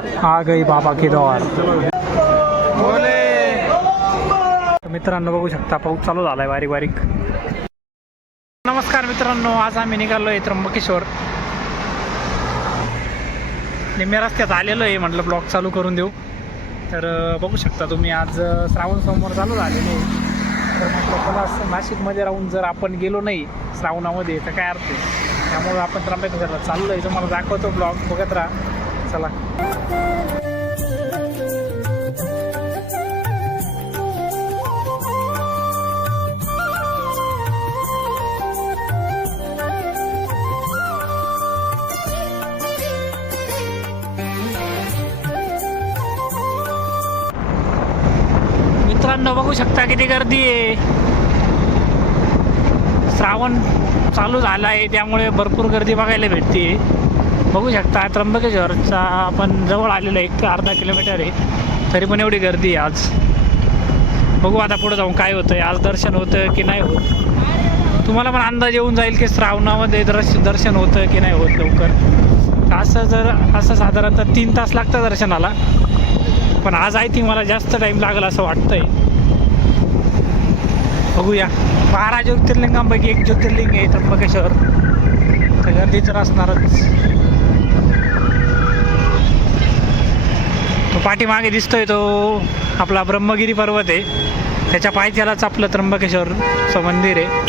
आ गई बाबा की द्वार मित्रांनो बघू शकता पाऊस चालू झालाय बारीक बारीक. नमस्कार मित्रांनो आज आम्ही निघालोय त्र्यंबकेश्वर. निम्म्या रस्त्यात आलेलो आहे म्हटलं ब्लॉग चालू करून देऊ. तर बघू शकता तुम्ही आज श्रावण सोमवार चालू झालेले आहे. तर म्हटलं चला नाशिकमध्ये राहून जर आपण गेलो नाही श्रावणामध्ये तर काय अर्थ आहे? त्यामुळं आपण त्र्यंबकेश्वरला चाललो आहे तुम्हाला दाखवतो ब्लॉग बघत राहा. चला. मित्रांनो बघू शकता किती गर्दी आहे. श्रावण चालू झाला आहे त्यामुळे भरपूर गर्दी बघायला भेटते. बघू शकता त्र्यंबकेश्वरचा आपण जवळ आलेलो आहे एक ते अर्धा किलोमीटर आहे. तरी पण एवढी गर्दी आहे आज. बघू आता पुढे जाऊन काय होतं आहे आज दर्शन होतं की नाही होत? तुम्हाला पण अंदाज येऊन जाईल की श्रावणामध्ये दर्श दर्शन होतं की नाही होत लवकर. असं जर असं साधारणतः तीन तास लागतं दर्शनाला. पण आज आय थिंक मला जास्त टाईम लागला असं वाटतंय. बघूया. बारा ज्योतिर्लिंगांपैकी एक ज्योतिर्लिंग आहे त्र्यंबकेश्वर. तर गर्दी तर असणारच. तो पाठीमागे दिसतोय तो आपला ब्रह्मगिरी पर्वत आहे. त्याच्या पायथ्यालाच आपलं त्र्यंबकेश्वरचं मंदिर आहे.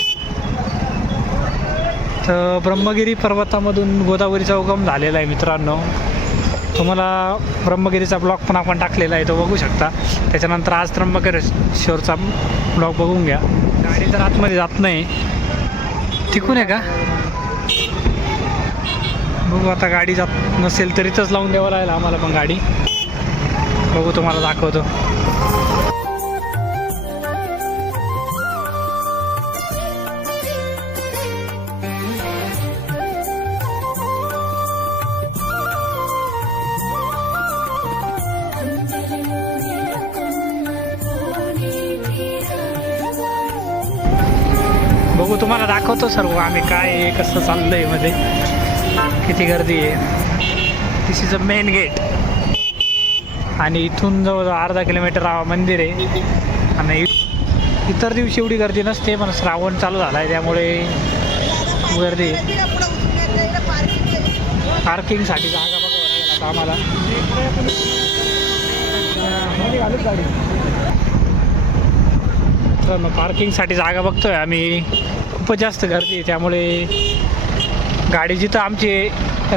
तर ब्रह्मगिरी पर्वतामधून गोदावरीचा उगम झालेला आहे मित्रांनो. तुम्हाला ब्रह्मगिरीचा ब्लॉग पण आपण टाकलेला आहे तो बघू शकता. त्याच्यानंतर आज त्र्यंबकेश्वरचा ब्लॉग बघून घ्या. गाडी तर आतमध्ये जात नाही. तिकून आहे का? बघू आता गाडी जात नसेल तर इथंच लावून द्यावं लागेल आम्हाला पण गाडी. बघू तुम्हाला दाखवतो. बघू तुम्हाला दाखवतो सर्व आम्ही काय आहे कसं चाललंयमध्ये. किती गर्दी आहे. This is a main gate आणि इथून जवळजवळ अर्धा किलोमीटर मंदिर आहे. आणि इतर दिवशी एवढी गर्दी नसते पण श्रावण चालू झाला आहे त्यामुळे गर्दी पार्किंगसाठी जागा बघावं आम्हाला. तर मग पार्किंगसाठी जागा बघतोय आम्ही. खूपच जास्त गर्दी आहे त्यामुळे गाडी जिथं आमची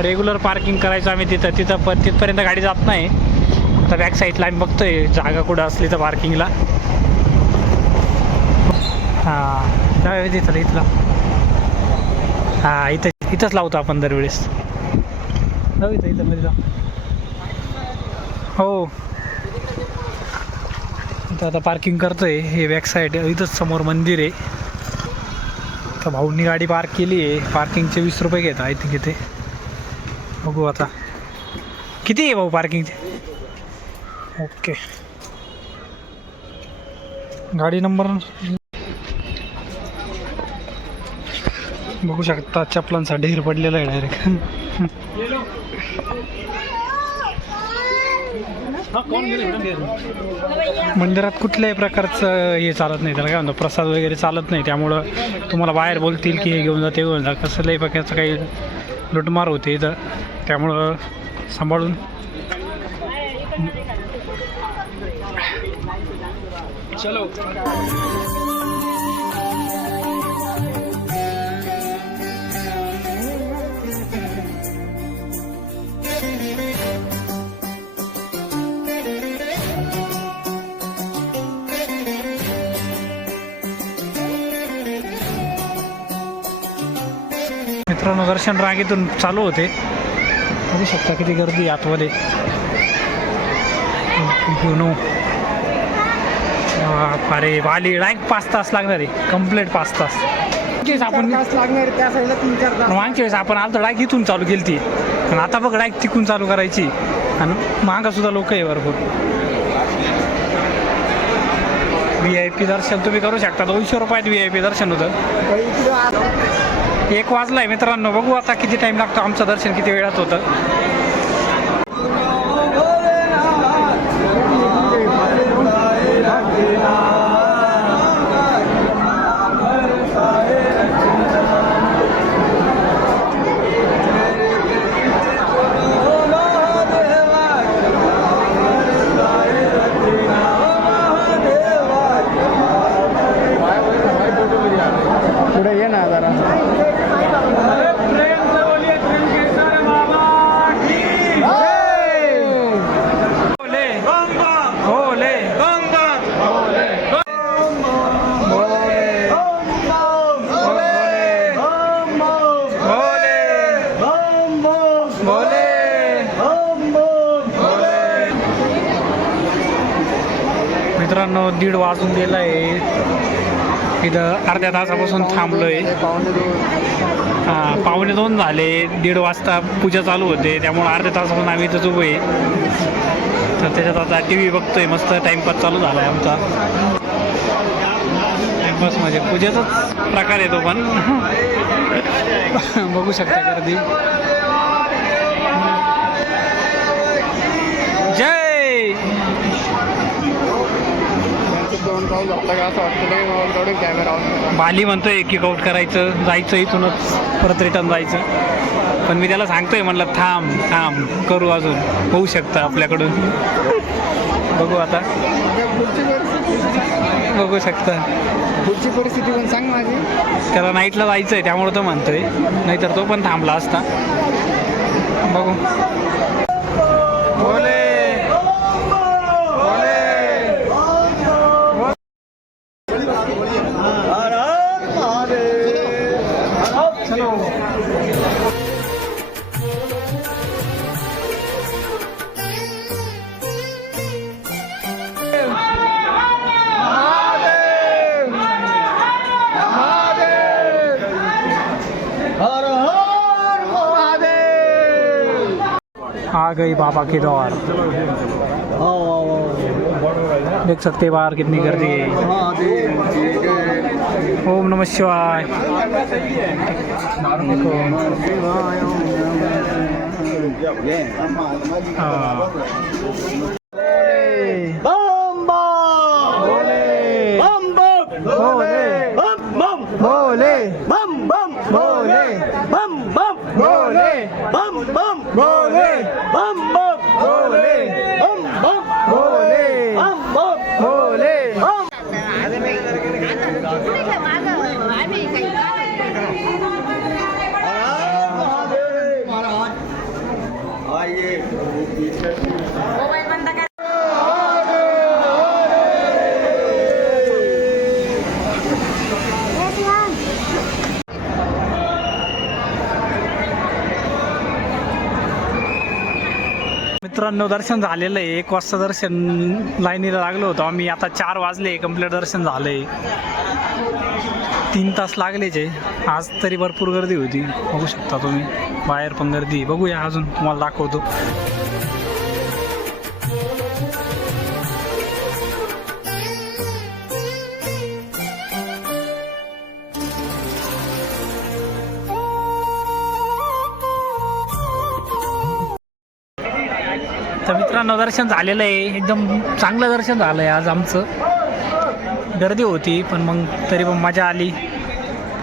रेग्युलर पार्किंग करायचं आम्ही तिथं तिथं पण तिथपर्यंत गाडी जात नाही. आता बॅक साईडला आम्ही बघतोय. जागा कुठं असली तर पार्किंगला हां जाऊया तिथं इथला. हां इथं इथंच लावतो आपण दरवेळेस. जाऊ इथं इथं मध्ये जाऊ. हो. इथं आता पार्किंग करतोय. हे बॅक साईड इथंच समोर मंदिर आहे. तर भाऊंनी गाडी पार्क केली आहे. पार्किंगचे वीस रुपये घेत आय थिंक इथे. बघू आता. किती आहे भाऊ पार्किंगचे ओके. गाडी नंबर बघू शकता चपलांचा ढेर पडलेला आहे डायरेक्ट मंदिरात कुठल्याही प्रकारचं हे चालत नाही त्याला काय म्हणतो प्रसाद वगैरे चालत नाही. त्यामुळं तुम्हाला बाहेर बोलतील की हे घेऊन जा ते घेऊन जा कसल्याही प्रकारचं काही लुटमार होते इथं. त्यामुळं सांभाळून चलो. मित्रांनो दर्शन रांगेतून चालू होते. बघू शकता किती गर्दी आहे आतमध्ये. यु नो अरे वाली डायरेक्ट पाच तास लागणार आहे. कंप्लीट पाच तास. आपण लागणार त्या साईडला तीन चार तास. मागच्या वेळेस आपण आलो तर डायरेक्ट इथून चालू केली ती आणि आता बघ डायरेक्ट तिकून चालू करायची. आणि मागं सुद्धा लोक आहे भरपूर. व्ही आय पी दर्शन तुम्ही करू शकता. दोनशे रुपयात व्ही आय पी दर्शन होतं. एक वाजलाय मित्रांनो. बघू आता किती टाइम लागतो. आमचं दर्शन किती वेळात होतं. मित्रांनो दीड वाजून गेला आहे इथं अर्ध्या तासापासून थांबलोय. हां पावणे दोन झाले. दीड वाजता पूजा चालू होते. त्यामुळे अर्ध्या तासापासून आम्ही इथंच उभे तर त्याच्यात आता टी व्ही बघतोय. मस्त टाईमपास चालू झाला आहे आमचा. टाईमपास म्हणजे पूजेचाच प्रकार येतो पण. बघू शकता गर्दी. त्यांचं दोन पाऊल आपलं असं वाटतं काढून कॅमेरा ऑन बाली म्हणतोय किक आउट करायचं जायचं इथूनच परत रिटर्न जायचं. पण मी त्याला सांगतोय म्हणलं थांब थांब करू अजून. होऊ शकतं आपल्याकडून. बघू आता. बघू शकता. पुढची परिस्थिती पण सांग माझी. त्याला नाईटला जायचं आहे त्यामुळे तो म्हणतोय. नाहीतर तो पण थांबला असता. बघू. आ गई बाबा की दौर देख सकते हैं बाहर कितनी गर्दी है। ओम नमः शिवाय। देखो Rolling! Bum, bum! मित्रांनो दर्शन झालेलं आहे. एक वाजता दर्शन लाईनीला लागलो होतो आम्ही. आता चार वाजले कंप्लीट दर्शन झालंय. तीन तास लागलेच आहे आज तरी भरपूर गर्दी होती. बघू शकता तुम्ही. बाहेर पण गर्दी बघूया अजून. तुम्हाला दाखवतो. तर मित्रांनो दर्शन झालेलं आहे. एकदम चांगलं दर्शन झालं आहे आज आमचं. गर्दी होती पण मग तरी पण मजा आली.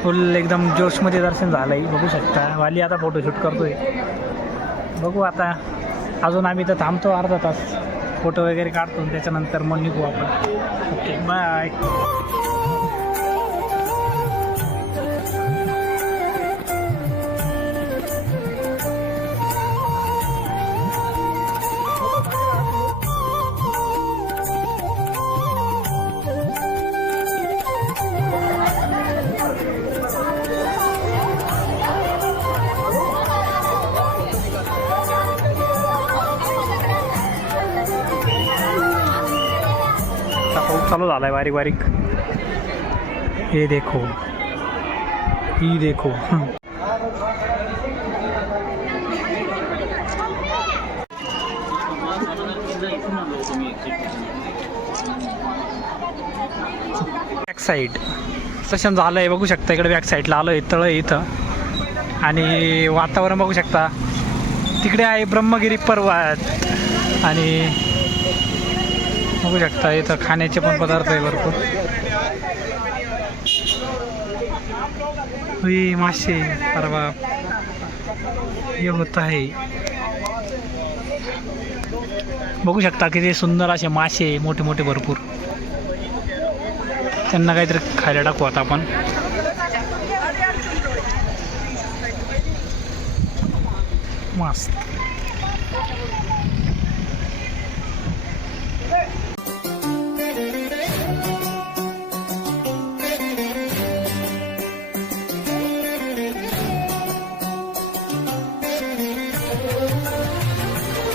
फुल एकदम जोशमध्ये दर्शन झालं आहे बघू शकता. वाली आता फोटोशूट करतोय. बघू आता. अजून आम्ही तर थांबतो अर्धा तास. फोटो वगैरे काढतो त्याच्यानंतर मग निघू आपण. ओके बाय चालू झाला आहे बारीक बारीक. हे देखो. ही देखो. बॅक साईड सेशन झालं आहे बघू शकता इकडे बॅक साईडला आलं आहे तळ इथं. आणि वातावरण बघू शकता. तिकडे आहे ब्रह्मगिरी पर्वत. आणि बघू शकता इथं खाण्याचे पण पदार्थ आहे भरपूर. हुई मासे परवा. हे होत आहे. बघू शकता किती सुंदर असे मासे मोठे मोठे भरपूर. त्यांना काहीतरी खायला टाकू आता आपण. मस्त.